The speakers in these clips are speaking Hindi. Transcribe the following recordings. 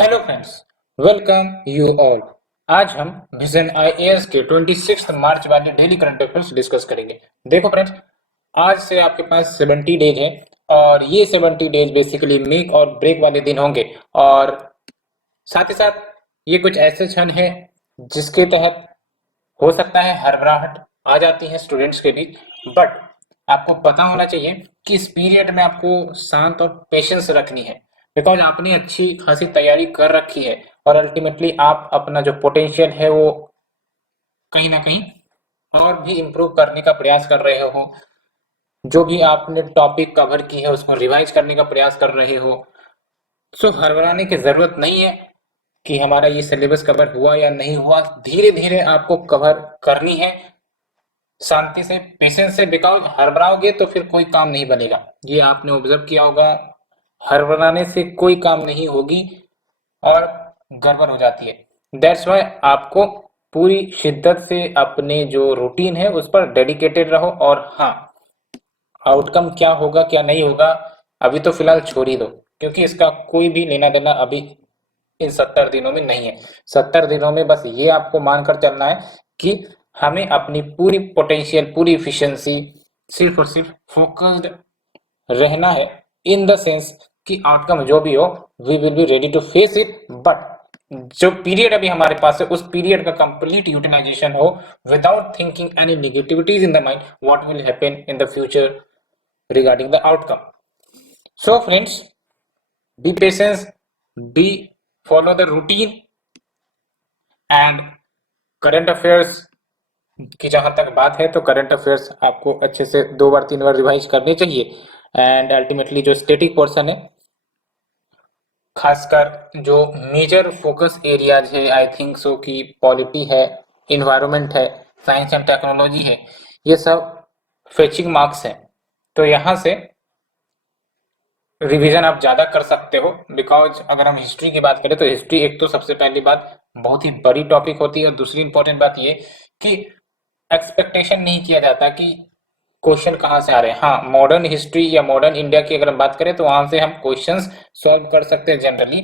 Hello friends, welcome you all. आज हम विजन आईएएस के 26 मार्च वाले डेली करंट अफेयर्स डिस्कस करेंगे। देखो फ्रेंड्स, आज से आपके पास 70 डेज है और ये 70 डेज बेसिकली मेक और ब्रेक वाले दिन होंगे। और साथ ही साथ ये कुछ ऐसे क्षण है जिसके तहत हो सकता है हड़बड़ाहट आ जाती है स्टूडेंट्स के बीच, बट आपको पता होना चाहिए कि इस पीरियड में आपको शांत और पेशेंस रखनी है, बिकॉज आपने अच्छी खासी तैयारी कर रखी है और अल्टीमेटली आप अपना जो पोटेंशियल है वो कहीं ना कहीं और भी इम्प्रूव करने का प्रयास कर रहे हो। जो भी आपने टॉपिक कवर की है उसको रिवाइज करने का प्रयास कर रहे हो। सो हड़बड़ाने की जरूरत नहीं है कि हमारा ये सिलेबस कवर हुआ या नहीं हुआ। धीरे धीरे आपको कवर करनी है, शांति से, पेशेंस से, बिकॉज हड़बड़ाओगे तो फिर कोई काम नहीं बनेगा। ये आपने ऑब्जर्व किया होगा, हड़बड़ाने से कोई काम नहीं होगी और गड़बड़ हो जाती है। दैट्स वाई आपको पूरी शिद्दत से अपने जो रूटीन है उस पर डेडिकेटेड रहो। और हाँ, आउटकम क्या होगा क्या नहीं होगा अभी तो फिलहाल छोड़ ही दो, क्योंकि इसका कोई भी लेना देना अभी इन 70 दिनों में नहीं है। 70 दिनों में बस ये आपको मानकर चलना है कि हमें अपनी पूरी पोटेंशियल, पूरी इफिशियंसी, सिर्फ और सिर्फ फोकस्ड रहना है, इन द सेंस कि आउटकम जो भी हो we will be ready to face it. But जो पीरियड अभी हमारे पास है उस पीरियड का कंप्लीट यूटिलाइजेशन हो without thinking any negativities in the mind what will happen in the future regarding the outcome. So friends, be patient, be follow the routine and current affairs की जहां तक बात है तो करंट अफेयर्स आपको अच्छे से 2 बार 3 बार रिवाइज करनी चाहिए। एंड अल्टीमेटली जो स्टैटिक पोर्शन है, खासकर जो मेजर फोकस एरियाज है, आई थिंक सो कि पॉलिटी है, इन्वायरमेंट है, साइंस एंड टेक्नोलॉजी है, ये सब फेचिंग मार्क्स हैं। तो यहाँ से रिवीजन आप ज्यादा कर सकते हो, बिकॉज अगर हम हिस्ट्री की बात करें तो हिस्ट्री एक तो सबसे पहली बात बहुत ही बड़ी टॉपिक होती है और दूसरी इंपॉर्टेंट बात ये कि एक्सपेक्टेशन नहीं किया जाता कि क्वेश्चन कहाँ से आ रहे हैं। हाँ, मॉडर्न हिस्ट्री या मॉडर्न इंडिया की अगर हम बात करें तो वहां से हम क्वेश्चंस सॉल्व कर सकते हैं जनरली,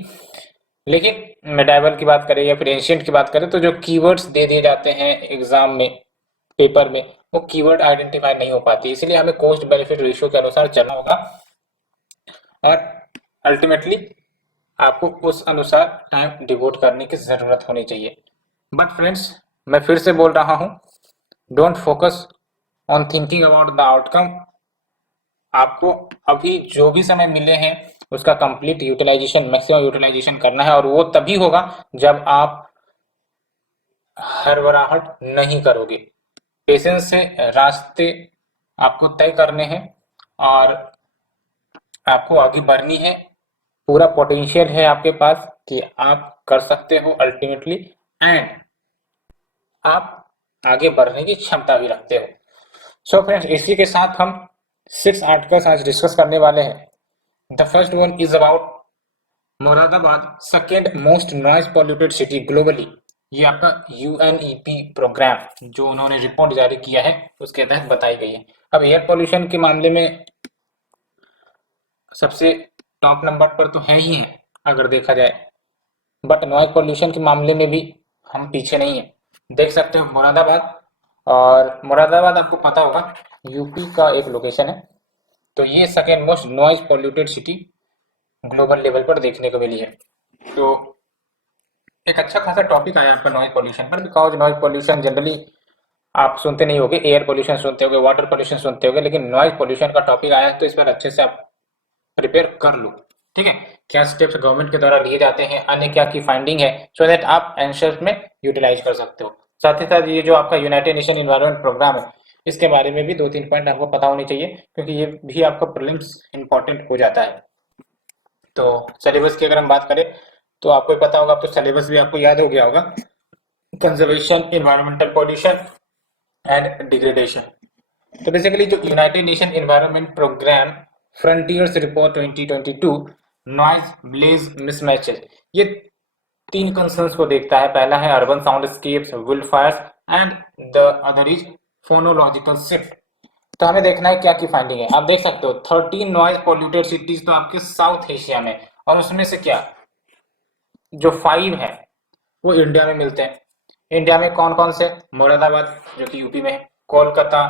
लेकिन मेडाइवल की बात करें या फिर एंशियंट की बात करें तो जो कीवर्ड्स दे दिए जाते हैं एग्जाम में, पेपर में, वो कीवर्ड आइडेंटिफाई नहीं हो पाती, इसलिए हमें कॉस्ट बेनिफिट रेशियो के अनुसार चलना होगा और अल्टीमेटली आपको उस अनुसार टाइम डिवोट करने की जरूरत होनी चाहिए। बट फ्रेंड्स, मैं फिर से बोल रहा हूं, don't focus on thinking about the outcome. आपको अभी जो भी समय मिले हैं उसका कंप्लीट यूटिलाइजेशन, मैक्सिमम यूटिलाइजेशन करना है और वो तभी होगा जब आप हड़बड़ाहट नहीं करोगे। पेशेंस से रास्ते आपको तय करने हैं और आपको आगे बढ़नी है। पूरा पोटेंशियल है आपके पास कि आप कर सकते हो अल्टीमेटली, एंड आप आगे बढ़ने की क्षमता भी रखते हो। सो फ्रेंड्स, इसी के साथ हम 6 आर्टिकल्स आज डिस्कस करने वाले हैं। The first one is about Moradabad second most noise polluted city globally. ये आपका यूएनईपी प्रोग्राम जो उन्होंने रिपोर्ट जारी किया है उसके तहत बताई गई है। अब एयर पोल्यूशन के मामले में सबसे टॉप नंबर पर तो है ही है अगर देखा जाए, बट नॉइज पोल्यूशन के मामले में भी हम पीछे नहीं है। देख सकते हो मुरादाबाद, और मुरादाबाद आपको पता होगा यूपी का एक लोकेशन है, तो ये second most noise polluted city global level पर देखने को मिली है। तो एक अच्छा खासा टॉपिक आया आपका नॉइज पॉल्यूशन पर, बिकॉज नॉइज पॉल्यूशन जनरली आप सुनते नहीं होगे, एयर पॉल्यूशन सुनते होगे, वाटर पॉल्यूशन सुनते होगे, लेकिन नॉइज पॉल्यूशन का टॉपिक आया है तो इस पर अच्छे से आप प्रिपेयर कर लो। ठीक है, क्या स्टेप्स गवर्नमेंट के द्वारा लिए जाते हैं, अन्य क्या की फाइंडिंग है, सो दैट आप आंसर्स में यूटिलाइज कर सकते हो। साथ ही साथ ये जो आपका यूनाइटेड नेशन इन्वायरमेंट प्रोग्राम है इसके बारे में भी 2-3 पॉइंट आपको पता होने चाहिए, क्योंकि ये भी आपका प्रीलिम्स इंपॉर्टेंट हो जाता है। तो सिलेबस की अगर हम बात करें तो आपको पता होगा, तो सिलेबस भी आपको याद हो गया होगा, conservation, environmental pollution and degradation. तो बेसिकली जो United Nation Environment Programme Frontiers Report 2022 noise blaze mismatches, ये 3 कंसर्न्स को देखता है। पहला है urban soundscapes, wildfires and the other is phenological shift. तो हमें देखना है क्या की फाइंडिंग है। आप देख सकते हो 13 नॉइज पॉल्यूटेड सिटीज तो आपके साउथ एशिया में, और उसमें से क्या जो 5 है वो इंडिया में मिलते हैं। इंडिया में कौन कौन से? मुरादाबाद जो कि यूपी में है, कोलकाता,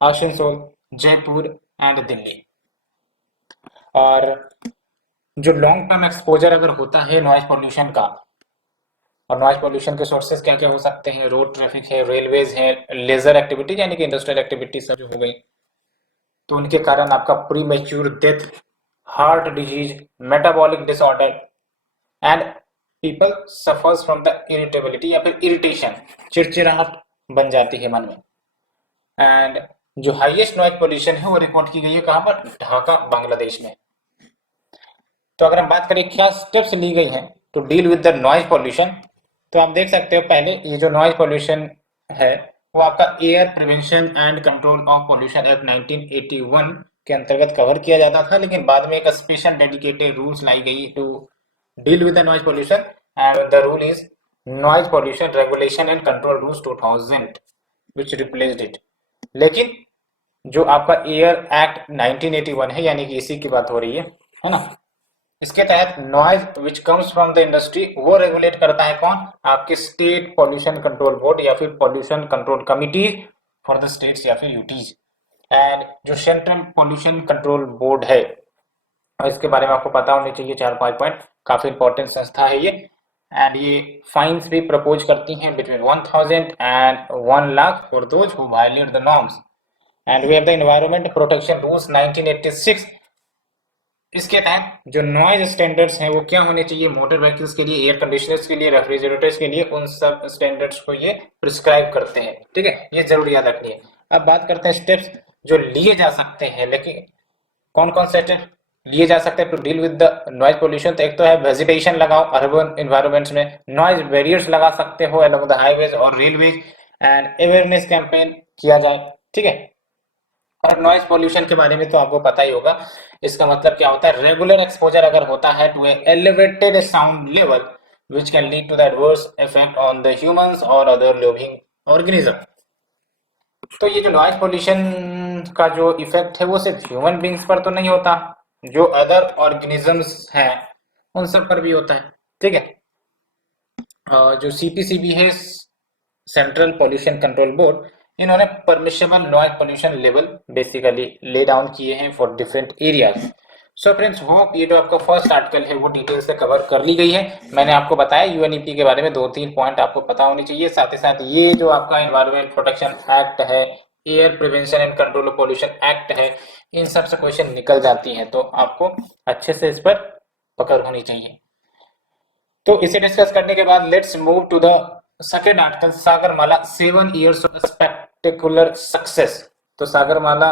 आसनसोल, जयपुर एंड दिल्ली। और जो लॉन्ग टर्म एक्सपोजर अगर होता है नॉइज पोल्यूशन का, और नॉइज पोल्यूशन के सोर्सेज क्या क्या हो सकते हैं? रोड ट्रैफिक है, रेलवेज है, लेजर एक्टिविटीज यानी कि इंडस्ट्रियल एक्टिविटीज सब जो हो गई, तो उनके कारण आपका pre mature death, heart disease, metabolic disorder and people suffers from the irritability या फिर इरिटेशन, चिड़चिड़ाहट बन जाती है मन में। एंड जो हाईएस्ट नॉइज पोल्यूशन है वो रिकॉर्ड की गई है कहाँ पर? ढाका, बांग्लादेश में। तो अगर हम बात करें क्या स्टेप्स ली गई हैं to deal with the noise pollution, तो आप देख सकते हो पहले ये जो नॉइज पोल्यूशन है वो आपका air prevention and control of pollution act 1981 के अंतर्गत कवर किया जाता था, लेकिन बाद में एक स्पेशल डेडिकेटेड रूल्स लाई गई to deal with the noise pollution, and the rule is noise pollution regulation and control rules 2000 which replaced it. लेकिन जो आपका एयर एक्ट 1981 है, यानी कि इसी की बात हो रही है ना, इसके तहत noise which comes from the industry वो रेगुलेट करता है कौन? आपके स्टेट पॉल्यूशन कंट्रोल बोर्ड या फिर pollution control committee for the states या फिर यूटीज। एंड जो सेंट्रल पॉल्यूशन कंट्रोल बोर्ड है, और इसके बारे में आपको पता होने चाहिए 4-5 पॉइंट, काफी इंपॉर्टेंट संस्था है ये। एंड ये फाइन्स भी प्रपोज करती हैं between 1000 and 1 lakh for those who violate the norms. And we have the environment protection rules 1986। इसके तहत जो नॉइज स्टैंडर्ड्स हैं वो क्या होने चाहिए? मोटर व्हीकल्स के लिए, एयर कंडीशनर्स के लिए, रेफ्रिजरेटर्स के लिए, उन सब स्टैंडर्ड्स को ये प्रिस्क्राइब करते हैं। ठीक है, ये जरूर याद रखनी है। अब बात करते हैं स्टेप्स जो लिए जा सकते हैं, लेकिन कौन कौन से स्टेप लिए जा सकते हैं to deal with the noise pollution. तो एक तो है वेजिटेशन लगाओ अर्बन एनवायरमेंट्स में, नॉइज बैरियर्स लगा सकते हो अलोंग द हाईवेज और रेलवेज, एंड अवेयरनेस कैंपेन किया जाए। ठीक है, और नॉइज पोल्यूशन के बारे में तो आपको पता ही होगा, इसका मतलब क्या होता है? रेगुलर एक्सपोजर अगर होता है to elevated sound level which can lead to the adverse effect on the humans और अदर लिविंग ऑर्गेनिज्म। तो ये जो नॉइज पोल्यूशन का जो इफेक्ट है वो सिर्फ ह्यूमन बींग्स पर तो नहीं होता, जो अदर ऑर्गेनिजम्स हैं उन सब पर भी होता है। ठीक है, जो सीपीसीबी है, सेंट्रल पॉल्यूशन कंट्रोल बोर्ड, इन्होंने permissible noise pollution level basically lay down किए हैं for different areas. So friends, hope ये जो आपका फर्स्ट आर्टिकल है वो डिटेल से कवर कर ली गई है। मैंने आपको बताया यूएनईपी के बारे में 2-3 पॉइंट आपको पता होने चाहिए। साथ ही साथ ये जो आपका एनवायरमेंट प्रोटेक्शन एक्ट है, air prevention and control of pollution act है, इन सब से क्वेश्चन निकल जाती है, तो आपको अच्छे से इस पर पकड़ होनी चाहिए। तो इसे डिस्कस करने के बाद let's move to the second article, Sagarmala 7 years of spectacular success. तो सागरमाला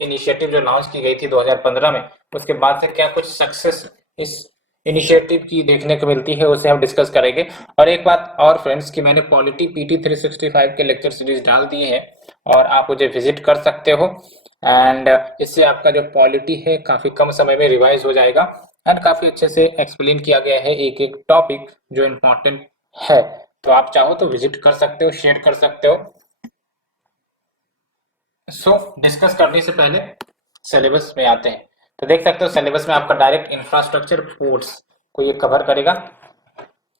इनिशिएटिव जो लॉन्च की गई थी 2015 में, उसके बाद से क्या कुछ सक्सेस इस इनिशिएटिव की देखने को मिलती है उसे हम डिस्कस करेंगे। और एक बात और फ्रेंड्स कि मैंने पॉलिटी पीटी 365 के लेक्चर सीरीज डाल दिए हैं और आप मुझे विजिट कर सकते हो, एंड इससे आपका जो पॉलिटी है काफी कम समय में रिवाइज हो जाएगा, एंड काफी अच्छे से एक्सप्लेन किया गया है एक एक टॉपिक जो इम्पोर्टेंट है। तो आप चाहो तो विजिट कर सकते हो, शेयर कर सकते हो। सो डिस्कस करने से पहले सिलेबस में आते हैं। तो देख सकते हो सिलेबस में आपका डायरेक्ट इंफ्रास्ट्रक्चर पोर्ट्स को ये कवर करेगा।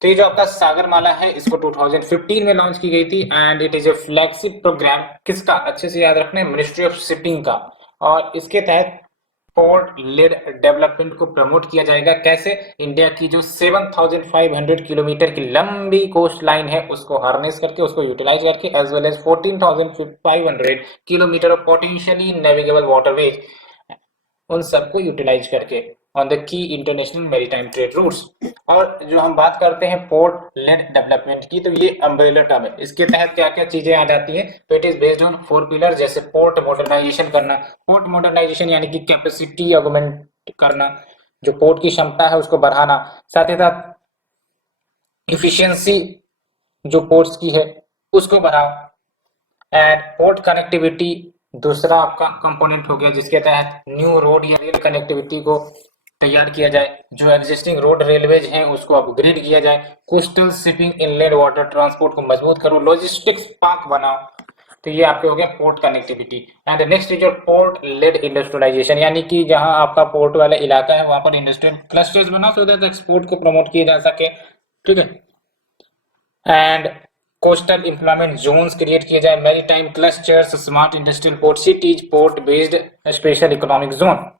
तो ये जो आपका सागरमाला है इसको 2015 में लॉन्च की गई थी, and it is a flagship programme. किसका? अच्छे से याद रखना है, मिनिस्ट्री ऑफ शिपिंग का। और इसके तहत पोर्ट लेड डेवलपमेंट को प्रमोट किया जाएगा। कैसे? इंडिया की जो 7500 किलोमीटर की लंबी कोस्ट लाइन है उसको हार्नेस करके, उसको यूटिलाइज करके, as well as 14,500 kilometre of potentially navigable waterways, उन सबको यूटिलाइज करके on the key international maritime trade routes. और जो हम बात करते हैं पोर्ट लेड डेवलपमेंट की, तो ये अम्ब्रेला टर्म है। इसके तहत क्या क्या चीजें आ जाती हैं? तो it is based on 4 pillar, जैसे पोर्ट मॉडर्नाइजेशन करना। पोर्ट मॉडर्नाइजेशन यानी कि कैपेसिटी ऑगमेंट करना, जो पोर्ट की क्षमता है उसको बढ़ाना। साथ ही साथ इफिशियंसी जो पोर्ट्स की है उसको बढ़ाओ, एंड पोर्ट कनेक्टिविटी दूसरा आपका कंपोनेंट हो गया, जिसके तहत न्यू रोड या रेल कनेक्टिविटी को तैयार किया जाए। जो एग्जिस्टिंग रोड रेलवेज हैं उसको अपग्रेड किया जाए। Coastal shipping, inland water transport को मजबूत करो। लॉजिस्टिक्स पार्क बनाओ। तो ये आपके हो गया port connectivity. And next is your port led industrialisation, यानी कि जहां आपका पोर्ट वाला इलाका है वहां पर इंडस्ट्रियल क्लस्टर्स बनाओ सो दैट एक्सपोर्ट को प्रमोट किया जा सके, ठीक है। And coastal employment zones create किए जाए, maritime clusters, smart industrial port cities, port based special economic zone.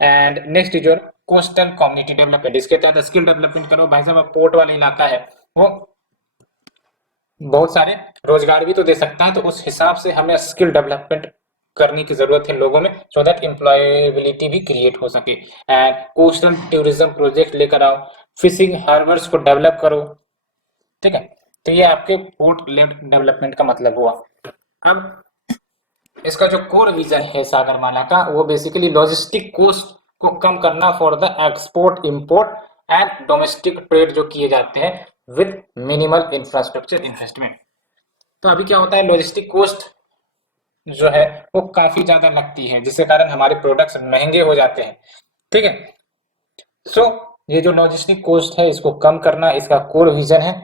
And next is your coastal community development, इसके तहत स्किल डेवलपमेंट करो। भाई साहब पोर्ट वाला इलाका है वो बहुत सारे रोजगार भी तो दे सकता है, तो उस हिसाब से हमें स्किल डेवलपमेंट करने की जरूरत है लोगों में, सो दैट एम्प्लॉयबिलिटी भी क्रिएट हो सके। एंड कोस्टल टूरिज्म प्रोजेक्ट लेकर आओ, फिशिंग हार्बर्स को डेवलप करो, ठीक है। तो ये आपके पोर्ट लेड डेवलपमेंट का मतलब हुआ। अब इसका जो कोर विजन है सागरमाला का, वो बेसिकली लॉजिस्टिक कॉस्ट को कम करना for the export import and domestic trade जो किए जाते हैं विद मिनिमल इंफ्रास्ट्रक्चर इन्वेस्टमेंट। तो अभी क्या होता है, लॉजिस्टिक कॉस्ट जो है वो काफी ज्यादा लगती है, जिसके कारण हमारे प्रोडक्ट्स महंगे हो जाते हैं, ठीक है। सो ये जो लॉजिस्टिक कॉस्ट है इसको कम करना इसका कोर विजन है।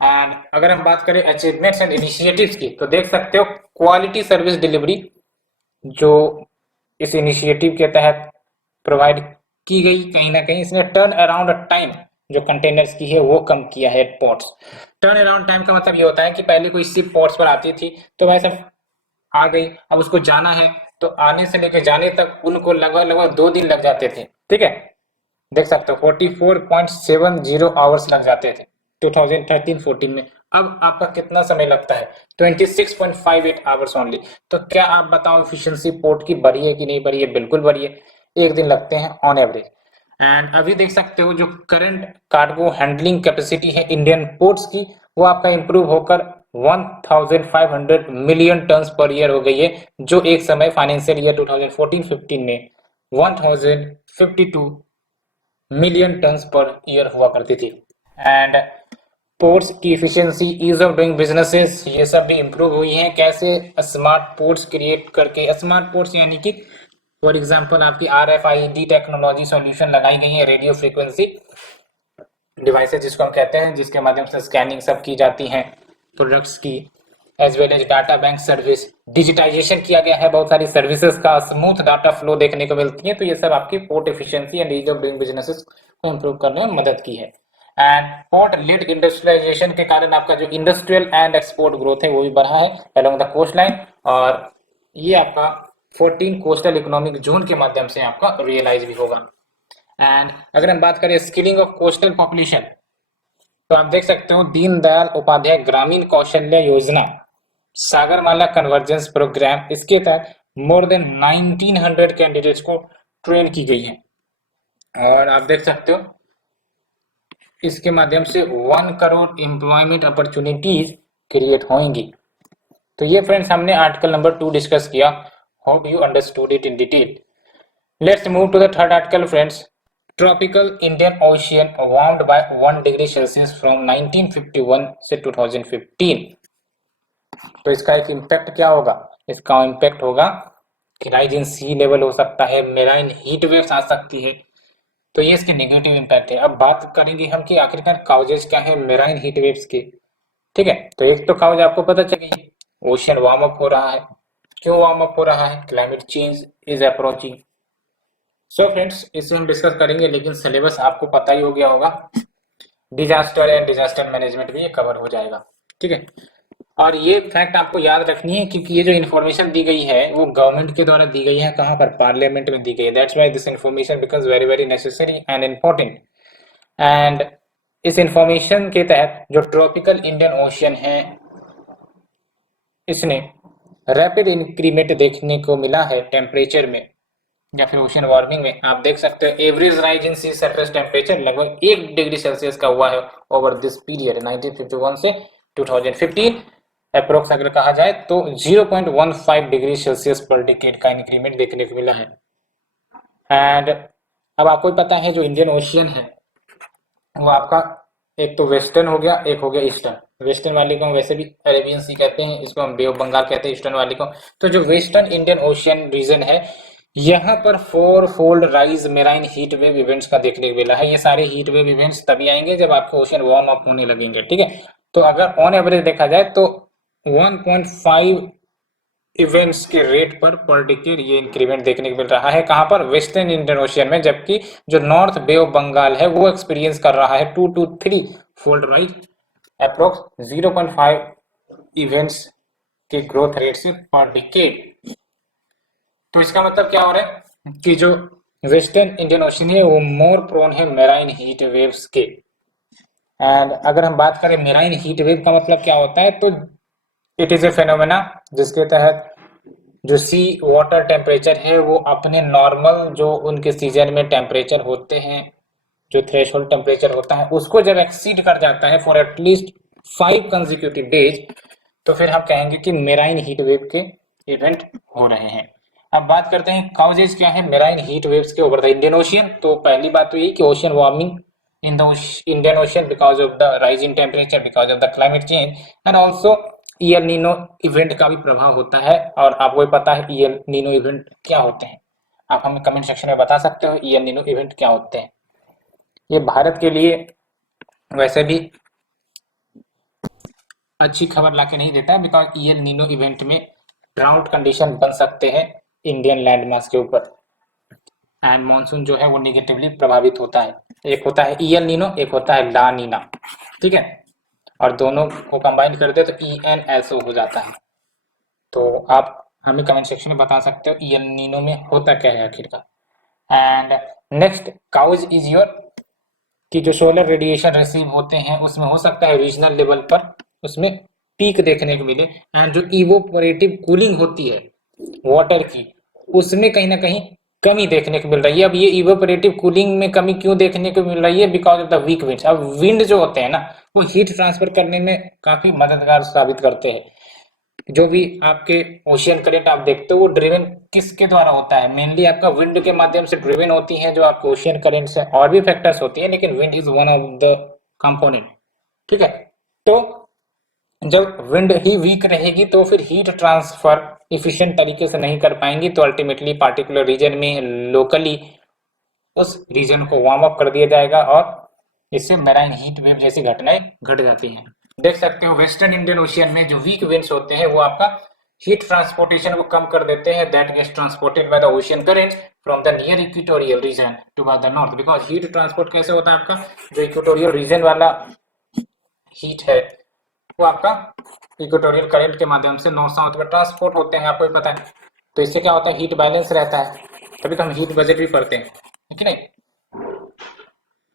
एंड अगर हम बात करें अचीवमेंट्स एंड इनिशिएटिव्स की, तो देख सकते हो क्वालिटी सर्विस डिलीवरी जो इस इनिशिएटिव के तहत प्रोवाइड की गई, कहीं ना कहीं इसने टर्न अराउंड टाइम जो कंटेनर्स की है वो कम किया है पोर्ट्स। टर्न अराउंड टाइम का मतलब ये होता है कि पहले कोई शिप पोर्ट्स पर आती थी तो वैसे आ गई, अब उसको जाना है तो आने से लेकर जाने तक उनको लगभग लगभग 2 दिन लग जाते थे, ठीक है। देख सकते हो 44.70 आवर्स लग जाते थे 2013-14 में। अब आपका कितना समय लगता है, 26.58 आवर्स ओनली। तो क्या आप बताओ एफिशिएंसी पोर्ट की बढ़ी है कि नहीं बढ़ी है? बिल्कुल बढ़ी है, 1 दिन लगते हैं ऑन एवरेज। एंड अभी देख सकते हो जो करंट कार्गो हैंडलिंग कैपेसिटी है इंडियन पोर्ट्स की, वो आपका इंप्रूव होकर 1500 मिलियन टन्स पर ईयर हो गई है, जो एक समय फाइनेंशियल ईयर 2014-15 में 1052 मिलियन टन्स पर ईयर हुआ करती थी। एंड पोर्ट्स की efficiency, ease of doing businesses, ये सब भी इंप्रूव हुई हैं। कैसे? स्मार्ट पोर्ट्स क्रिएट करके। स्मार्ट पोर्ट्स यानी कि फॉर एग्जांपल आपकी RFID टेक्नोलॉजी सॉल्यूशन लगाई गई है, रेडियो फ्रीक्वेंसी डिवाइसेस जिसको हम कहते हैं, जिसके माध्यम से स्कैनिंग सब की जाती है प्रोडक्ट्स की, as well as data bank service. Digitization किया गया है बहुत सारी सर्विसेज का, स्मूथ डाटा फ्लो देखने को मिलती है। तो ये सब आपकी port efficiency and ease of doing businesses को इंप्रूव करने में मदद की है। एंड पोर्ट लीड इंडस्ट्रियलाइजेशन के कारण आपका जो इंडस्ट्रियल एंड एक्सपोर्ट ग्रोथ है वो भी बढ़ा है अलोंग द कोस्ट लाइन, और ये आपका 14 कोस्टल इकोनॉमिक जोन के माध्यम से आपका रियलाइज भी होगा। एंड अगर हम बात करें स्किलिंग ऑफ कोस्टल पॉपुलेशन, तो आप देख सकते हो दीनदयाल उपाध्याय ग्रामीण कौशल्य योजना, सागरमाला कन्वर्जेंस प्रोग्राम, इसके तहत मोर देन 1900 कैंडिडेट्स को ट्रेन की गई है। और आप देख सकते हो इसके माध्यम से 1 करोड़ एम्प्लॉयमेंट अपॉर्चुनिटीज क्रिएट होंगी। तो ये फ्रेंड्स हमने आर्टिकल नंबर 2 डिस्कस किया। Hope you understood it in detail. Let's move to the third article friends. Tropical Indian ocean warmed by 1 degree Celsius from 1951 से 2015। तो इसका एक इम्पैक्ट क्या होगा? इसका इम्पैक्ट होगा कि राइज इन सी लेवल हो सकता है, मेराइन हीट वेव्स आ सकती है, तो ये इसके नेगेटिव इम्पैक्ट है। अब बात करेंगे हम कि आखिरकार काउजेज क्या है मेराइन हीट वेव्स के, ठीक है। तो एक तो काउज आपको पता चल गई, ओशियन वार्म अप हो रहा है। क्यों वार्म अप हो रहा है? Climate change is approaching. So friends इसे हम डिस्कस करेंगे, लेकिन सिलेबस आपको पता ही हो गया होगा, डिजास्टर एंड डिजास्टर मैनेजमेंट भी ये कवर हो जाएगा, ठीक है। और ये फैक्ट आपको याद रखनी है क्योंकि ये जो इन्फॉर्मेशन दी गई है वो गवर्नमेंट के द्वारा दी गई है, कहाँ पर? पार्लियामेंट में दी गई है। That's why this information becomes very very necessary and important. And इस इंफॉर्मेशन के तहत जो ट्रॉपिकल इंडियन ओशियन है इसने रैपिड इंक्रीमेंट देखने को मिला है टेम्परेचर में या फिर ओशन वार्मिंग में। आप देख सकते हो average rise in sea surface temperature लगभग 1 डिग्री सेल्सियस का हुआ है ओवर दिस पीरियड 1951 से 2015। अप्रोक्स अगर कहा जाए तो 0.15 डिग्री सेल्सियस पर डिकेड का इंक्रीमेंट देखने को मिला है। एंड अब आपको पता है जो इंडियन ओशियन है वो आपका एक तो वेस्टर्न हो गया, एक हो गया ईस्टर्न। वेस्टर्न वाले को हम वैसे भी अरेबियन सी कहते हैं, इसको हम बे ऑफ बंगाल कहते हैं ईस्टर्न वाले को। तो जो वेस्टर्न इंडियन ओशियन रीजन है यहाँ पर 4 fold rise marine heat wave events का देखने को मिला है। ये सारे हीट वेव इवेंट्स तभी आएंगे जब आपके ओशन वार्म अप होने लगेंगे, ठीक है। तो अगर ऑन एवरेज देखा जाए तो 1.5 इवेंट्स के रेट पर डिकेड ये इंक्रीमेंट देखने को मिल रहा है। कहां पर? वेस्टर्न इंडियन ओशियन में, जबकि जो नॉर्थ बे ऑफ बंगाल है वो एक्सपीरियंस कर रहा है 2 to 3 fold rise, approx 0.5 events के ग्रोथ रेट से पर डिकेड। तो इसका मतलब क्या हो रहा है कि जो वेस्टर्न इंडियन ओशन है वो मोर प्रोन है मेराइन हीट वेव्स के। एंड अगर हम बात करें मेराइन हीट वेव का मतलब क्या होता है, तो इट इज ए फेनोमेना जिसके तहत जो सी वाटर टेम्परेचर है वो अपने नॉर्मल जो उनके सीजन में टेम्परेचर होते हैं, जो थ्रेशोल्ड टेम्परेचर होता है, उसको जब एक्सीड कर जाता है फॉर एटलीस्ट 5 कंसेक्यूटिव डेज, तो फिर हम कहेंगे कि मेराइन हीट वेव के इवेंट हो रहे हैं। अब बात करते हैं काउजेज क्या है मेराइन हीट वेव्स के ओवर द इंडियन ओशियन। तो पहली बात तो यही कि ocean warming in the Indian Ocean because of the rise in temperature, because of the climate change, and also El Nino event का भी प्रभाव होता है। और आपको भी पता है ईयल नीनो इवेंट क्या होते हैं, आप हमें कमेंट सेक्शन में बता सकते हो ईयल नीनो इवेंट क्या होते हैं। ये भारत के लिए वैसे भी अच्छी खबर लाके नहीं देता, बिकॉज ईयल नीनो इवेंट में ड्राउट कंडीशन बन सकते हैं इंडियन लैंड मास के ऊपर, एंड मानसून जो है वो निगेटिवली प्रभावित होता है। एक होता है ईयल नीनो, एक होता है ला नीना, ठीक है, और दोनों को कंबाइन कर दे तो ENSO हो जाता है। तो आप हमें कमेंट सेक्शन में बता सकते हो ईयल नीनो में होता क्या है आखिरकार। And next cause is your कि जो सोलर रेडिएशन रिसीव होते हैं उसमें हो सकता है रीजनल लेवल पर उसमें पीक देखने को मिले, एंड जो इवोपोरेटिव कूलिंग होती है वाटर की उसमें कहीं ना कहीं कमी देखने को मिल रही है। अब ये इवोपोरेटिव कूलिंग में कमी क्यों देखने को मिल रही है? Because of the weak winds. अब विंड जो होते हैं ना वो हीट ट्रांसफर करने में काफी मददगार साबित करते हैं। जो भी आपके ओशियन करंट आप देखते हो वो ड्रिवन किसके द्वारा होता है? मेनली आपका विंड के माध्यम से ड्रिवन होती है जो आपके ओशियन करंट्स है, और भी फैक्टर्स होती है लेकिन wind is one of the component, ठीक है। तो जब विंड ही वीक रहेगी तो फिर हीट ट्रांसफर इफिशिएंट तरीके से नहीं कर पाएंगी, तो अल्टीमेटली पार्टिकुलर रीजन में लोकली उस रीजन को वार्म अप कर दिया जाएगा और इससे मेराइन हीट वेव जैसी घटनाएं घट जाती हैं। देख सकते हो वेस्टर्न इंडियन ओशियन में जो वीक विंड्स होते हैं वो आपका हीट ट्रांसपोर्टेशन को कम कर देते हैं, that gets transported by the ocean currents from the near equatorial region to by the north. Because heat transport कैसे होता है आपका, जो इक्वेटोरियल रीजन वाला हीट है वो आपका इक्वेटोरियल करंट के माध्यम से नॉर्थ साउथ में ट्रांसपोर्ट होते हैं, आपको भी पता है। तो इससे क्या होता है हीट बैलेंस रहता है, तभी तो हम हीट बजट भी पढ़ते हैं, है कि नहीं।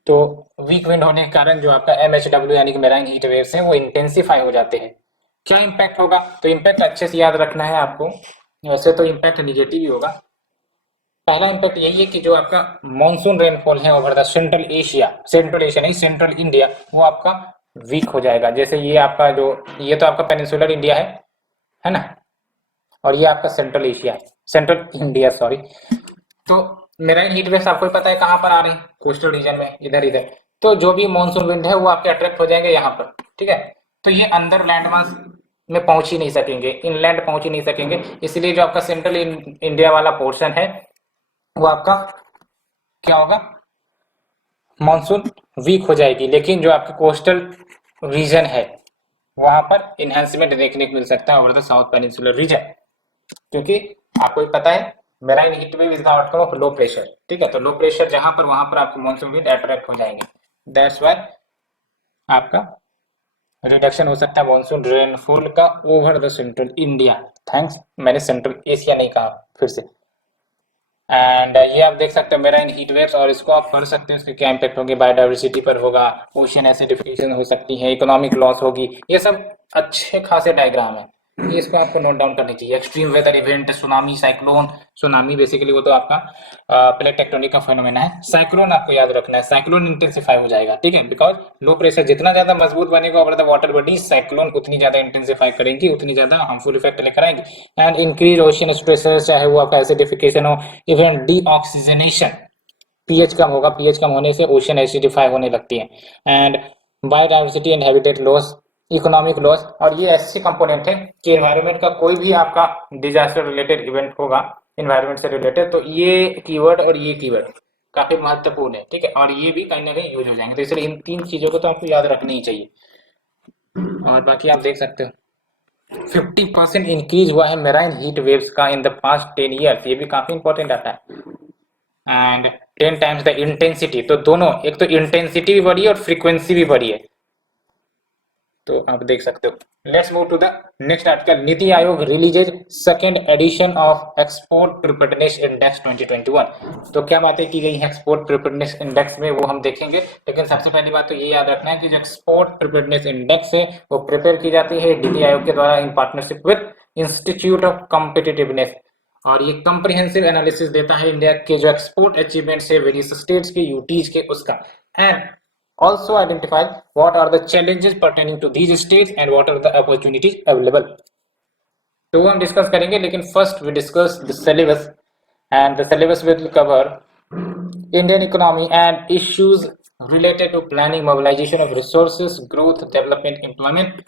तो वीक विंड होने के कारण जो आपका MHW यानी कि मेराइन हीट वेव्स हैं वो इंटेंसिफाई हो जाते हैं। क्या इम्पैक्ट होगा? तो इम्पैक्ट अच्छे से याद रखना है आपको, वैसे तो इम्पैक्ट निगेटिव ही होगा। पहला इम्पैक्ट यही है कि जो आपका मानसून रेनफॉल है ओवर द सेंट्रल एशिया नहीं सेंट्रल इंडिया, वो आपका वीक हो जाएगा। जैसे ये आपका जो ये तो आपका पेनिनसुलर इंडिया है ना, और ये आपका सेंट्रल एशिया है, सेंट्रल इंडिया सॉरी। तो मेराइन हीट वेव्स आपको पता है कहाँ पर आ रही है, कोस्टल रीजन में, इधर इधर। तो जो भी मानसून विंड है वो आपके अट्रैक्ट हो जाएंगे यहाँ पर, ठीक है। तो ये अंदर लैंड मास में पहुंच ही नहीं सकेंगे, इनलैंड पहुंच ही नहीं सकेंगे, इसलिए जो आपका सेंट्रल इंडिया वाला पोर्शन है वो आपका क्या होगा, मानसून वीक हो जाएगी। लेकिन जो आपके कोस्टल रीजन है वहां पर इनहेंसमेंट देखने को मिल सकता है over the south peninsular reason, क्योंकि आपको पता है marine heat wave is the outcome of low pressure, ठीक है। तो लो प्रेशर जहां पर वहां पर आपके मानसून विंड अट्रैक्ट हो जाएंगे, दैट्स व्हाई आपका रिडक्शन हो सकता है मानसून रेनफॉल का over the central India. Thanks, मैंने सेंट्रल एशिया नहीं कहा फिर से। एंड ये आप देख सकते हो मेराइन हीट वेव्स, और इसको आप पढ़ सकते हैं इसके क्या इम्पैक्ट होंगे, बायोडाइवर्सिटी पर होगा, ओशियन एसिडिफिकेशन हो सकती है, इकोनॉमिक लॉस होगी। ये सब अच्छे खासे डायग्राम है, ये इसको आपको नोट डाउन करनी चाहिए। Extreme weather event, tsunami, cyclone, tsunami basically वो तो आपका प्लेट टेक्टोनिक का फेनोमेना है। साइक्लोन आपको याद रखना है, साइक्लोन इंटेंसिफाई हो जाएगा, ठीक है, बिकॉज लो प्रेशर जितना ज्यादा मजबूत बनेगा over the water body, cyclone उतनी ज्यादा इंटेंसिफाई करेंगी, उतनी ज्यादा हार्मफुल इफेक्ट लेकर आएंगी। एंड इंक्रीज ओशियन स्ट्रेसेस, चाहे वो आपका एसिडिफिकेशन हो, इवन डीऑक्सीजनेशन, पीएच कम होगा, पीएच कम होने से ओशन एसिडिफाई होने लगती है। And biodiversity and habitat loss, economic loss, और ये ऐसे कंपोनेंट है कि एनवायरनमेंट का कोई भी आपका डिजास्टर रिलेटेड इवेंट होगा एनवायरनमेंट से रिलेटेड, तो ये कीवर्ड और ये कीवर्ड काफी महत्वपूर्ण है, ठीक है, और ये भी कहीं ना कहीं यूज हो जाएंगे। तो इसलिए इन तीन चीजों को तो आपको याद रखनी ही चाहिए। और बाकी आप देख सकते हो 50% इंक्रीज हुआ है मेराइन हीट वेव्स का इन द पास्ट 10 ईयर्स, ये भी काफी इंपॉर्टेंट आता है। एंड 10 टाइम्स द इंटेंसिटी, तो दोनों, एक तो इंटेंसिटी भी बढ़ी है और फ्रीक्वेंसी भी बढ़ी है, तो आप देख सकते हो। Let's move to the next article. NITI Aayog releases second edition of export preparedness index 2021। तो क्या बातें की गई हैं एक्सपोर्ट प्रिपेयर्डनेस इंडेक्स में, वो हम देखेंगे। लेकिन सबसे पहली बात तो ये याद रखना है कि जो एक्सपोर्ट प्रिपेयर्डनेस इंडेक्स है वो प्रिपेयर की जाती है नीति आयोग के द्वारा in partnership with institute of competitiveness, और ये कंप्रिहेंसिव एनालिसिस देता है इंडिया के जो एक्सपोर्ट अचीवमेंट्स है वेरियस स्टेट्स के, यूटीज के, उसका। And also identify what are the challenges pertaining to these states and what are the opportunities available, तो वो हम डिस्कस करेंगे। लेकिन first we discuss the syllabus, and the syllabus will cover Indian economy and issues related to planning, mobilization of resources, growth, development, employment।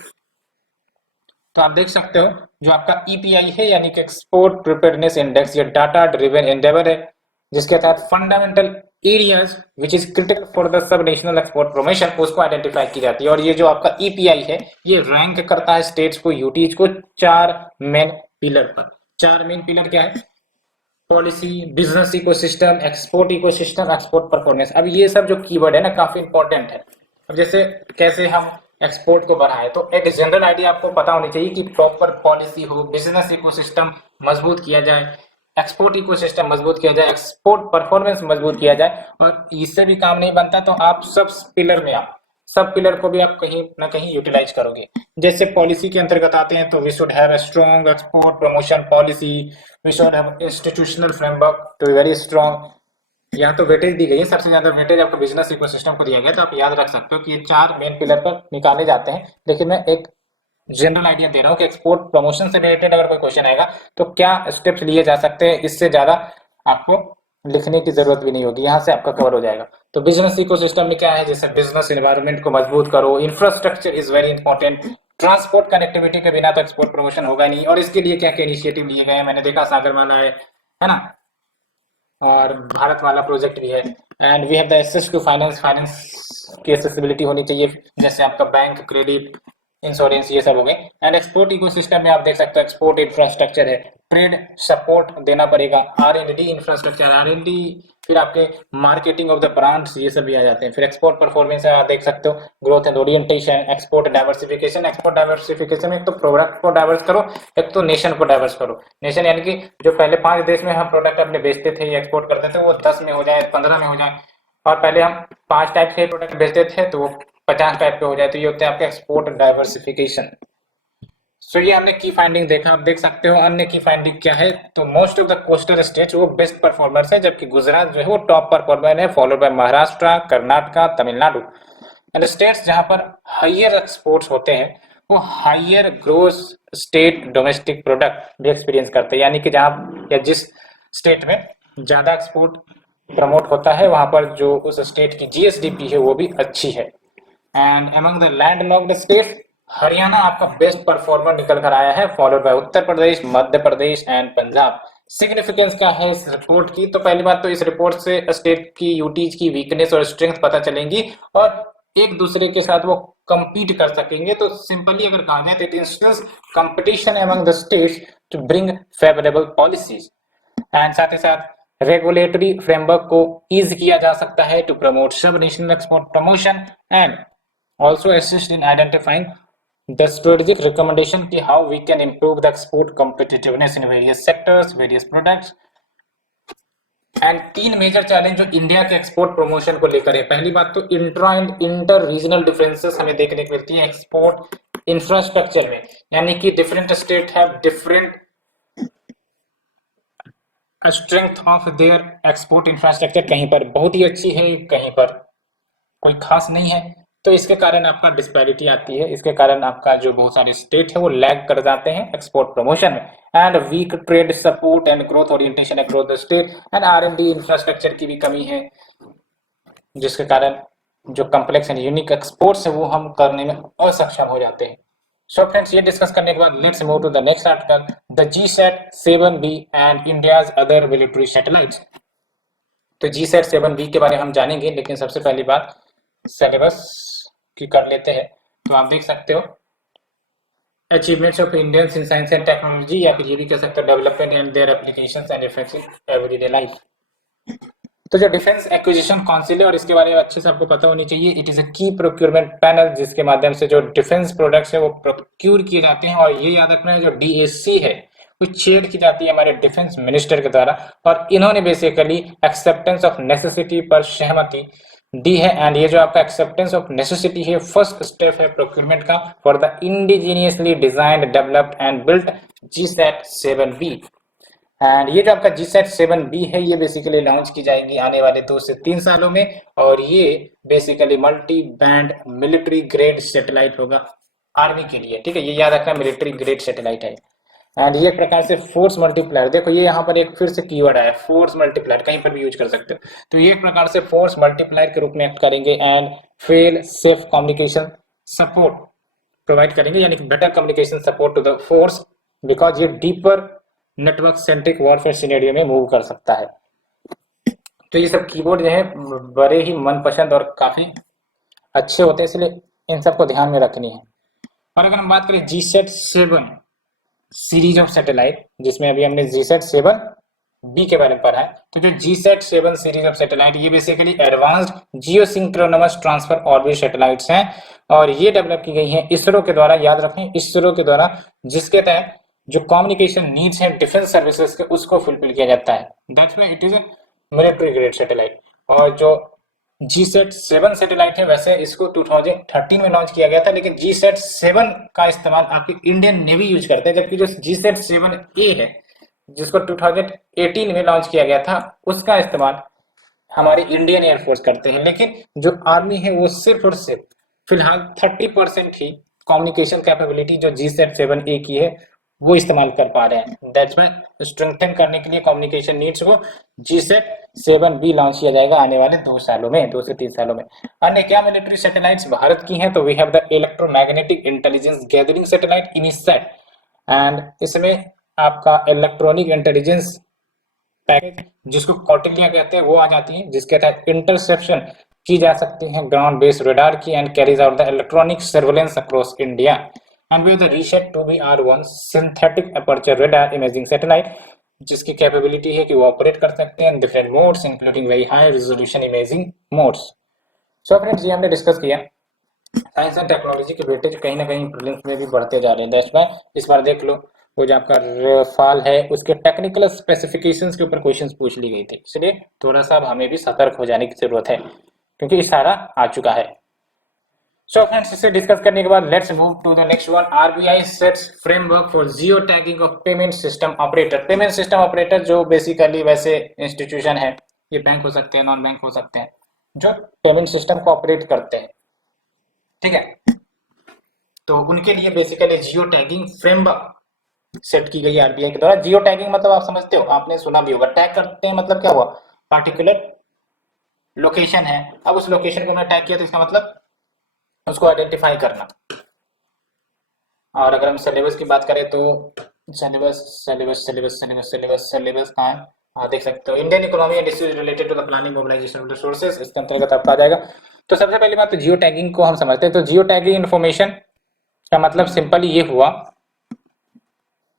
तो आप देख सकते हो जो आपका ईपीआई है यानी कि एक्सपोर्ट प्रिपेयर्डनेस इंडेक्स, ये डाटा ड्रिवन एंडेवर है जिसके तहत fundamental areas which is critical for the sub national export promotion उसको आइडेंटिफाई की जाती है। और ये जो आपका ईपीआई है ये रैंक करता है स्टेट्स को, यूटीज को, 4 मेन पिलर पर। 4 मेन पिलर क्या है? Policy, business ecosystem, export ecosystem, export performance. अब ये सब जो कीवर्ड है ना काफी इंपॉर्टेंट है। अब जैसे कैसे हम एक्सपोर्ट को बढ़ाए, तो एक जनरल आइडिया आपको पता होनी चाहिए कि प्रॉपर पॉलिसी हो, बिजनेस इकोसिस्टम मजबूत किया जाए, एक्सपोर्ट इकोसिस्टम मजबूत किया जाए, एक्सपोर्ट परफॉर्मेंस मजबूत किया जाए। और इससे भी काम नहीं बनता तो आप सब पिलर को भी आप कहीं ना कहीं यूटिलाइज करोगे। जैसे पॉलिसी के अंतर्गत आते हैं तो we should have a strong export promotion policy, we should have institutional framework to be very strong. यहाँ तो वेटेज दी गई है, सबसे ज्यादा वेटेज आपको बिजनेस इकोसिस्टम को दिया गया, तो आप याद रख सकते हो कि ये 4 मेन पिलर पर निकाले जाते हैं। लेकिन मैं एक जनरल आइडिया दे रहा हूँ कि एक्सपोर्ट प्रमोशन से रिलेटेड अगर कोई क्वेश्चन आएगा तो क्या स्टेप्स लिए जा सकते हैं, इससे ज्यादा आपको लिखने की जरूरत भी नहीं होगी, यहाँ से आपका कवर हो जाएगा। तो बिजनेस इकोसिस्टम में क्या है, जैसे बिजनेस एनवायरनमेंट को मजबूत करो, infrastructure is very important, transport connectivity के बिना तो एक्सपोर्ट प्रमोशन होगा नहीं। और इसके लिए क्या क्या इनिशिएटिव लिए गए हैं, मैंने देखा सागरमाला है ना, और भारतमाला प्रोजेक्ट भी है। And we have the access to finance की एक्सेसिबिलिटी होनी चाहिए, जैसे आपका बैंक, क्रेडिट, इंश्योरेंस, ये सब हो गए। एंड एक्सपोर्ट इकोसिस्टम में आप देख सकते हो एक्सपोर्ट इंफ्रास्ट्रक्चर है, ट्रेड सपोर्ट देना पड़ेगा, R&D इंफ्रास्ट्रक्चर, R&D, फिर आपके मार्केटिंग ऑफ द ब्रांड्स, ये सब भी आ जाते हैं। फिर एक्सपोर्ट परफॉर्मेंस है, आप देख सकते हो growth and orientation, export diversification. Export diversification में एक तो प्रोडक्ट को डाइवर्स करो, एक तो नेशन को डाइवर्स करो। नेशन यानी कि जो पहले 5 देश में हम प्रोडक्ट अपने बेचते थे या एक्सपोर्ट करते थे वो 10 में हो जाए, 15 में हो जाए, और पहले हम 5 टाइप के प्रोडक्ट बेचते थे तो वो 50 टाइप के हो जाए, तो ये होता है आपका एक्सपोर्ट डाइवर्सिफिकेशन। सो ये हमने की फाइंडिंग देखा। आप देख सकते हो अन्य की फाइंडिंग क्या है, तो most of the coastal states वो बेस्ट परफॉर्मर्स है, जबकि गुजरात जो है वो टॉप परफॉर्मर है, followed by Maharashtra, Karnataka, Tamil Nadu. And states जहां पर हाइयर एक्सपोर्ट्स होते हैं वो higher gross state domestic product भी एक्सपीरियंस करते हैं, यानी कि जहां या जिस स्टेट में ज्यादा एक्सपोर्ट प्रमोट होता है वहां पर जो उस स्टेट की जीएसडीपी है वो भी अच्छी है। And among the landlocked states Haryana आपका बेस्ट परफॉर्मर निकल कर आया है, followed bye Uttar Pradesh, Madhya Pradesh and Punjab. Significance क्या है इस रिपोर्ट की, तो पहली बात तो इस रिपोर्ट से स्टेट की यूटीज की वीकनेस और स्ट्रेंथ पता चलेंगी और एक दूसरे के साथ वो compete कर सकेंगे। तो सिंपली अगर कहा जाए तो it instils competition among the states to bring favourable policies. And साथ ही साथ रेगुलेटरी फ्रेमवर्क को ईज किया जा सकता है टू प्रमोट सब national export promotion and also assist in identifying the strategic recommendation ki how we can improve the export competitiveness in various sectors, various products। And 3 major challenge जो इंडिया के एक्सपोर्ट प्रमोशन को लेकर है, पहली बात तो intra and inter regional differences हमें देखने को मिलती है एक्सपोर्ट इंफ्रास्ट्रक्चर में, यानी कि different state have different strength of their export infrastructure, कहीं पर बहुत ही अच्छी है, कहीं पर कोई खास नहीं है। तो इसके कारण आपका डिस्पैरिटी आती है, इसके कारण आपका जो बहुत सारे स्टेट है वो लैग कर जाते हैं एक्सपोर्ट प्रमोशन में। And weak trade support and growth orientation across the state and R&D infrastructure की भी कमी है, जिसके कारण जो कम्प्लेक्स एंड यूनिक एक्सपोर्ट्स है वो हम करने में असक्षम हो जाते हैं। सो फ्रेंड्स ये डिस्कस करने के बाद let's move to the next article, the GSAT-7B and India's other military satellites. तो GSAT-7B के बारे में हम जानेंगे, लेकिन सबसे पहली बात सिलेबस की कर लेते हैं। तो आप देख सकते हो achievements of Indians in science and technology, या फिर ये भी कह सकते हो development and their applications and effects in everyday life. तो जो डिफेंस एक्विजिशन काउंसिल है, और इसके बारे में अच्छे से आपको पता होनी चाहिए, इट इज अ की प्रोक्योरमेंट पैनल, जिसके माध्यम से जो डिफेंस प्रोडक्ट्स है वो प्रोक्यूर किए जाते हैं। और ये याद रखना है, जो डीएसी है वो चेयर की जाती है हमारे डिफेंस मिनिस्टर के द्वारा, और इन्होंने बेसिकली एक्सेप्टेंस ऑफ नेसेसिटी पर सहमति दी है। एंड ये जो आपका एक्सेप्टेंस ऑफ नेसेसिटी है, फर्स्ट स्टेप है प्रोक्योरमेंट का for the indigenously designed, developed and built GSAT-7B। And ये जो आपका GSAT-7B है, ये बेसिकली लॉन्च की जाएगी आने वाले 2 से 3 सालों में, और ये basically multi band military grade satellite होगा आर्मी के लिए। ठीक है, ये याद रखना, मिलिट्री ग्रेड सैटेलाइट है। एंड ये एक प्रकार से फोर्स मल्टीप्लायर, देखो ये यहाँ पर एक फिर से कीवर्ड आया, फोर्स मल्टीप्लायर, कहीं पर भी यूज कर सकते हो। तो ये एक प्रकार से फोर्स मल्टीप्लायर के रूप में एक्ट करेंगे and fail safe communication support provide करेंगे, यानी कि better communication support to the force, because ये deeper network centric warfare scenario में मूव कर सकता है। तो ये सब कीबोर्ड जो है बड़े ही मनपसंद और काफी अच्छे होते हैं, इसलिए इन सबको ध्यान में रखनी है। और अगर हम बात करें GSAT-7 सीरीज ऑफ सैटेलाइट, जिसमें अभी हमने GSAT-7B के बारे में पढ़ा है, तो जो GSAT-7 सीरीज ऑफ सैटेलाइट, ये basically advanced geosynchronous transfer orbit satellites हैं, और ये डेवलप की गई हैं इसरो के द्वारा, याद रखें इसरो के द्वारा, जिसके तहत जो कम्युनिकेशन नीड्स हैं डिफेंस सर्विसेज के, उसको फुलफिल किया जाता है। That's why it is a military grade satellite. और जो GSAT-7 सैटेलाइट है, वैसे इसको 2013 में लॉन्च किया गया था, लेकिन GSAT-7 का इस्तेमाल आपकी इंडियन नेवी यूज करते हैं, जबकि जो GSAT-7A है, जिसको 2018 में लॉन्च किया गया था, उसका इस्तेमाल हमारी इंडियन एयरफोर्स करते हैं। लेकिन जो आर्मी है वो सिर्फ और सिर्फ फिलहाल 30% ही कम्युनिकेशन कैपेबिलिटी जो GSAT-7A की है वो इस्तेमाल कर पा रहे हैं। दैट्स व्हाई स्ट्रेंथन करने के लिए कम्युनिकेशन नीड्स को GSAT-7B लॉन्च किया जाएगा आने वाले 2 सालों में, 2 से 3 सालों में। अन्य क्या मिलिट्री सैटेलाइट्स भारत की हैं, तो we have the electromagnetic intelligence gathering satellite EMISAT, and इसमें आपका इलेक्ट्रॉनिक इंटेलिजेंस पैकेज, जिसको कौटिल्य कहते हैं, वो आ जाती है, जिसके तहत इंटरसेप्शन की जा सकती है ग्राउंड बेस्ड रडार की, and carries out the electronic surveillance across India. And we have the RISAT-2B-R1 synthetic aperture radar imaging satellite, जिसकी कैपेबिलिटी है कि वो ऑपरेट कर सकते हैं different modes including very high resolution imaging modes. So friends, ये हमने डिस्कस किया साइंस एंड टेक्नोलॉजी के बेटे जो कहीं ना कहीं प्रीलिम्स में भी बढ़ते जा रहे हैं। दैट्स व्हाई इस बार देख लो, वो जो आपका रफाल है उसके टेक्निकल स्पेसिफिकेशंस के ऊपर क्वेश्चंस पूछ ली गई थी, इसलिए थोड़ा सा हमें भी सतर्क हो जाने की जरूरत है, क्योंकि इशारा आ चुका है। सो फ्रेंड्स, इसे डिस्कस करने के बाद let's move to the next one. RBI sets framework for geo tagging of payment system operator. Payment system operator जो बेसिकली वैसे इंस्टीट्यूशन है, ये बैंक हो सकते हैं, नॉन बैंक हो सकते हैं, जो पेमेंट सिस्टम को ऑपरेट करते हैं, ठीक है, तो उनके लिए basically geo tagging framework set की गई RBI के द्वारा। जियो टैगिंग मतलब आप समझते हो, आपने सुना भी होगा, टैग करते हैं मतलब क्या हुआ, पार्टिकुलर लोकेशन है, अब उस लोकेशन को मैं टैग किया तो इसका मतलब उसको आइडेंटिफाई करना। और अगर हम सिलेबस की बात करें तो सिलेबस कहाँ है, देख सकते हो, Indian economy and issues related to the planning mobilization of resources, इसके अंतर्गत आपका आ जाएगा। तो सबसे पहली बात तो जियो टैगिंग को हम समझते हैं। तो जियो टैगिंग इन्फॉर्मेशन का मतलब सिंपली ये हुआ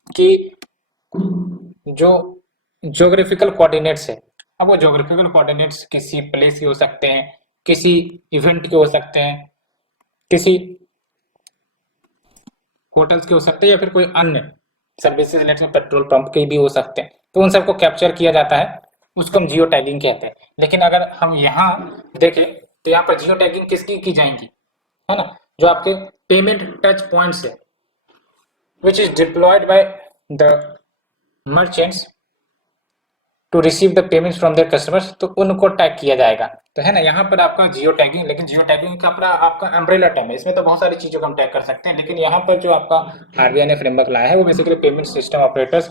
कि जो ज्योग्राफिकल कोऑर्डिनेट्स है, अब वो ज्योग्राफिकल कोऑर्डिनेट्स किसी प्लेस के हो सकते हैं, किसी इवेंट के हो सकते हैं, किसी होटल्स के हो सकते हैं, या फिर कोई अन्य सर्विसेज रिलेटेड पेट्रोल पंप के भी हो सकते हैं, तो उन सबको कैप्चर किया जाता है, उसको हम जियो टैगिंग कहते हैं। लेकिन अगर हम यहाँ देखें तो यहाँ पर जियो टैगिंग किसकी की जाएंगी, है ना, जो आपके पेमेंट टच पॉइंट्स है which is deployed by the merchants to receive the payments from their customers, तो उनको टैग किया जाएगा। तो है ना, यहाँ पर आपका जियो टैगिंग, लेकिन जियो टैगिंग का अपना आपका अम्ब्रेला टर्म है, इसमें तो बहुत सारी चीजों को हम टैग कर सकते हैं, लेकिन यहाँ पर जो आपका RBI ने फ्रेमवर्क लाया है वो बेसिकली पेमेंट सिस्टम ऑपरेटर्स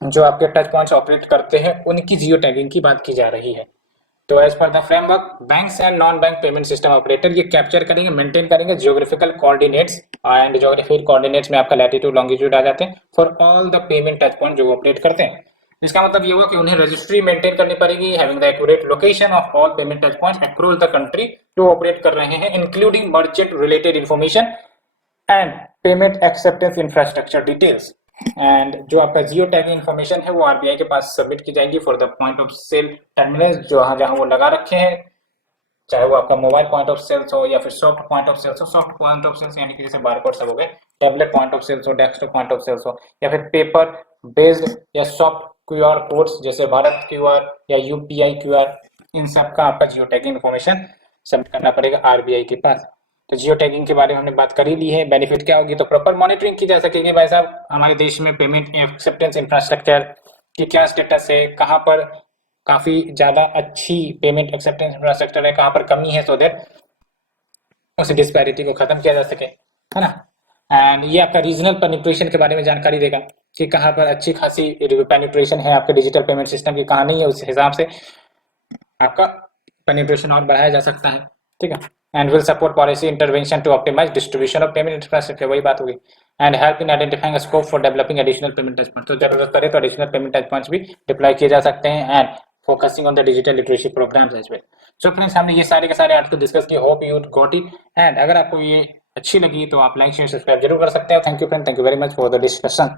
जो आपके टच पॉइंट्स ऑपरेट करते हैं उनकी जियो टैगिंग की बात की जा रही है। तो as per the framework, banks and non bank payment system operator ये कैप्चर करेंगे, मेंटेन करेंगे geographical coordinates, and geographical coordinates में आपका लैटिट्यूड लॉन्गिट्यूड आ जाते हैं for all the payment touch point जो ऑपरेट करते हैं। इसका मतलब ये हुआ कि उन्हें रजिस्ट्री मेंटेन करनी पड़ेगी, having the accurate location of all payment touch points across the country जो ऑपरेट कर रहे हैं, including merchant related information and payment acceptance infrastructure details. And जो आपका जियो टैगिंग इन्फॉर्मेशन है वो आरबीआई के पास सबमिट की जाएगी for the point of sale terminals जो जहां वो लगा रखे हैं, चाहे वो आपका मोबाइल पॉइंट ऑफ सेल्स हो या फिर सॉफ्ट पॉइंट ऑफ सेल्स हो। सॉफ्ट पॉइंट ऑफ सेल्स यानी कि जैसे बारकोड सब हो गए, टैबलेट पॉइंट ऑफ सेल्स हो, डेस्कटॉप पॉइंट ऑफ सेल्स हो, या फिर पेपर बेस्ड या सॉफ्ट क्यूआर कोड्स जैसे भारत क्यूआर या यूपीआई क्यूआर, इन सब का आपका जियो टैगिंग इन्फॉर्मेशन सबमिट करना पड़ेगा आरबीआई के पास। तो जियो टैगिंग के बारे में हमने बात कर ही ली है। बेनिफिट क्या होगी, तो प्रॉपर मॉनिटरिंग की जा सकेगी भाई साहब हमारे देश में पेमेंट एक्सेप्टेंस इंफ्रास्ट्रक्चर की क्या स्टेटस है, कहाँ पर काफी ज्यादा अच्छी पेमेंट एक्सेप्टेंस इंफ्रास्ट्रक्चर है, कहाँ पर कमी है, सो दैट उस डिस्पैरिटी को खत्म किया जा सके, है ना। एंड ये आपका रीजनल पेनिट्रेशन के बारे में जानकारी देगा कि कहाँ पर अच्छी खासी पेनिट्रेशन है आपके डिजिटल पेमेंट सिस्टम की, कहाँ नहीं है, उस हिसाब से आपका पेनिट्रेशन और बढ़ाया जा सकता है, ठीक है। And will support policy intervention to optimize distribution of payment infrastructure, वही बात होगी। And help in identifying scope for developing additional payment touch point, तो जरूरत पड़े तो एडिशनल पेमेंट टच पॉइंट्स भी डिप्लॉय किए जा सकते हैं and focusing on the digital literacy programs as well. So friends, हमने ये सारे के सारे आर्टिकल डिस्कस किए, hope you got it. And अगर आपको ये अच्छी लगी तो आप लाइक शेयर सब्सक्राइब जरूर कर सकते हैं। Thank you friend, thank you very much for the discussion.